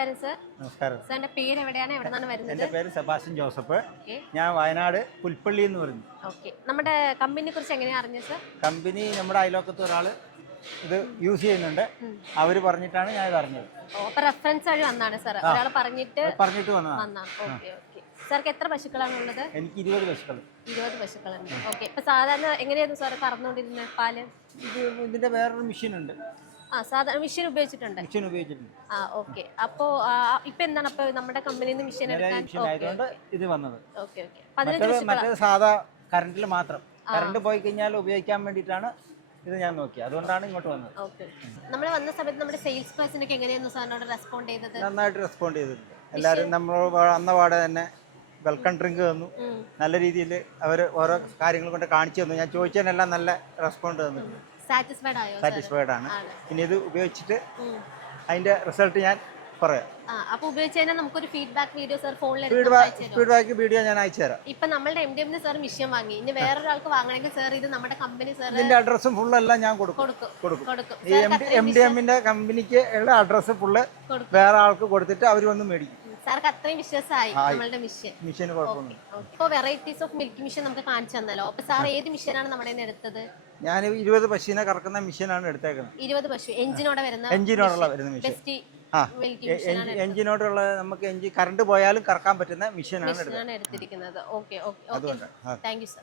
നമസ്കാരം സർ. നമസ്കാരം. സാറിന്റെ പേര് എവിടെയാണ്, എവിടെ നിന്നാണ് വരുന്നത്? എൻ്റെ പേര് സെബാസ്റ്റ്യൻ ജോസഫ്. ഓക്കെ ഞാൻ വയനാട് പുൽപ്പള്ളി എന്ന് പറഞ്ഞു. ഓക്കെ. നമ്മുടെ കമ്പനിയെ കുറിച്ച് എങ്ങനെയാണ് അറിഞ്ഞത് സർ? കമ്പനി നമ്മുടെ അയലോക്കത്ത് ഒരാൾ ഇത് യൂസ് ചെയ്യുന്നുണ്ട്. അവർ പറഞ്ഞിട്ടാണ് ഞാൻ ഇത് അറിഞ്ഞത്. അപ്പൊ റെഫറൻസ് വഴി വന്നാണ് സർ, ഒരാൾ പറഞ്ഞിട്ട് വന്നതാണ്. Okay okay. സാർക്ക് എത്ര പശുക്കളാണ് ഉള്ളത്? എനിക്ക് 20 പശുക്കൾ. 20 പശുക്കളുണ്ട്. ഓക്കെ. ഇപ്പൊ സാധാരണ എങ്ങനെയായിരുന്നു സാർ കറന്നുകൊണ്ടിരുന്നത് പാല്? ഇതിന്റെ വേറൊരു മെഷീൻ ഉണ്ട്. സാധാരണ മെഷീൻ ഉപയോഗിച്ചിട്ടുണ്ട്. ഓക്കെ. അപ്പോ ഇപ്പൊ എന്താണ് അപ്പൊ നമ്മുടെ കമ്പനിയിൽ നിന്ന് മെഷീൻ ആയതുകൊണ്ട് ഇത് വന്നത്. Okay okay. മറ്റേ സാധാ കറണ്ടിൽ മാത്രം, കറണ്ട് പോയി കഴിഞ്ഞാൽ ഉപയോഗിക്കാൻ വേണ്ടിയിട്ടാണ് ഇത് ഞാൻ നോക്കി, അതുകൊണ്ടാണ് ഇങ്ങോട്ട് വന്നത്. ഓക്കെ. നമ്മൾ വന്ന സമയത്ത് നമ്മുടെ സെയിൽസ് പേഴ്സൺ ഒക്കെ എങ്ങനെയായിരുന്നു സാറിനോട് റെസ്പോണ്ട് ചെയ്തത്? നന്നായിട്ട് റെസ്പോണ്ട് ചെയ്തിട്ടുണ്ട്. എല്ലാവരും നമ്മൾ അന്ന പാടെ തന്നെ വെൽക്കം ഡ്രിങ്ക് തന്നു. നല്ല രീതിയിൽ അവർ ഓരോ കാര്യങ്ങൾ കൊണ്ട് കാണിച്ചു തന്നു. ഞാൻ ചോദിച്ചതിനെല്ലാം നല്ല റെസ്പോണ്ട് തന്നിട്ടുണ്ട്. സാറ്റിസ്ഫൈഡ് ആണ്. ഇനി ഇത് ഉപയോഗിച്ചിട്ട് അതിന്റെ റിസൾട്ട് ഞാൻ പറയാം. അപ്പൊ ഉപയോഗിച്ചാൽ നമുക്കൊരു ഫീഡ്ബാക്ക് വീഡിയോ സർ ഫോണിൽ ഫീഡ്ബാക്ക് വീഡിയോ ഞാൻ അയച്ചു തരാം. ഇപ്പൊ നമ്മുടെ MDM സാർ മിഷ്യൻ വാങ്ങി, ഇനി വേറൊരാൾക്ക് വാങ്ങണമെങ്കിൽ സാർ ഇത് നമ്മുടെ കമ്പനി സാർ ഇതിന്റെ അഡ്രസ്സും ഫുള്ള് എല്ലാം ഞാൻ കൊടുക്കും. ഈ MDMന്റെ കമ്പനിക്ക് ഉള്ള അഡ്രസ്സ് ഫുള്ള് വേറെ ആൾക്ക് കൊടുത്തിട്ട് അവർ വന്ന് മേടിക്കും. സാർക്ക് അത്രയും വിശ്വാസമായി നമ്മളുടെ മിഷ്യന് കുഴപ്പമൊന്നും. ഇപ്പൊ വെറൈറ്റീസ് ഓഫ് മിൽക്ക് മിഷൻ നമുക്ക് കാണിച്ചു തന്നല്ലോ. അപ്പൊ സാർ ഏത് മിഷനാണ് നമ്മുടെ എടുത്തത്? ഞാൻ 20 പശുവിനെ കറക്കുന്ന മിഷനാണ് എടുത്തേക്കുന്നത്. 20 പശു എഞ്ചിനോടുള്ള വരുന്ന മിഷൻ. എഞ്ചിനോടുള്ള നമുക്ക് കറണ്ട് പോയാലും കറക്കാൻ പറ്റുന്ന മിഷനാണ് എടുത്തിരിക്കുന്നത്. Okay okay. അതുകൊണ്ട് താങ്ക് യു സർ.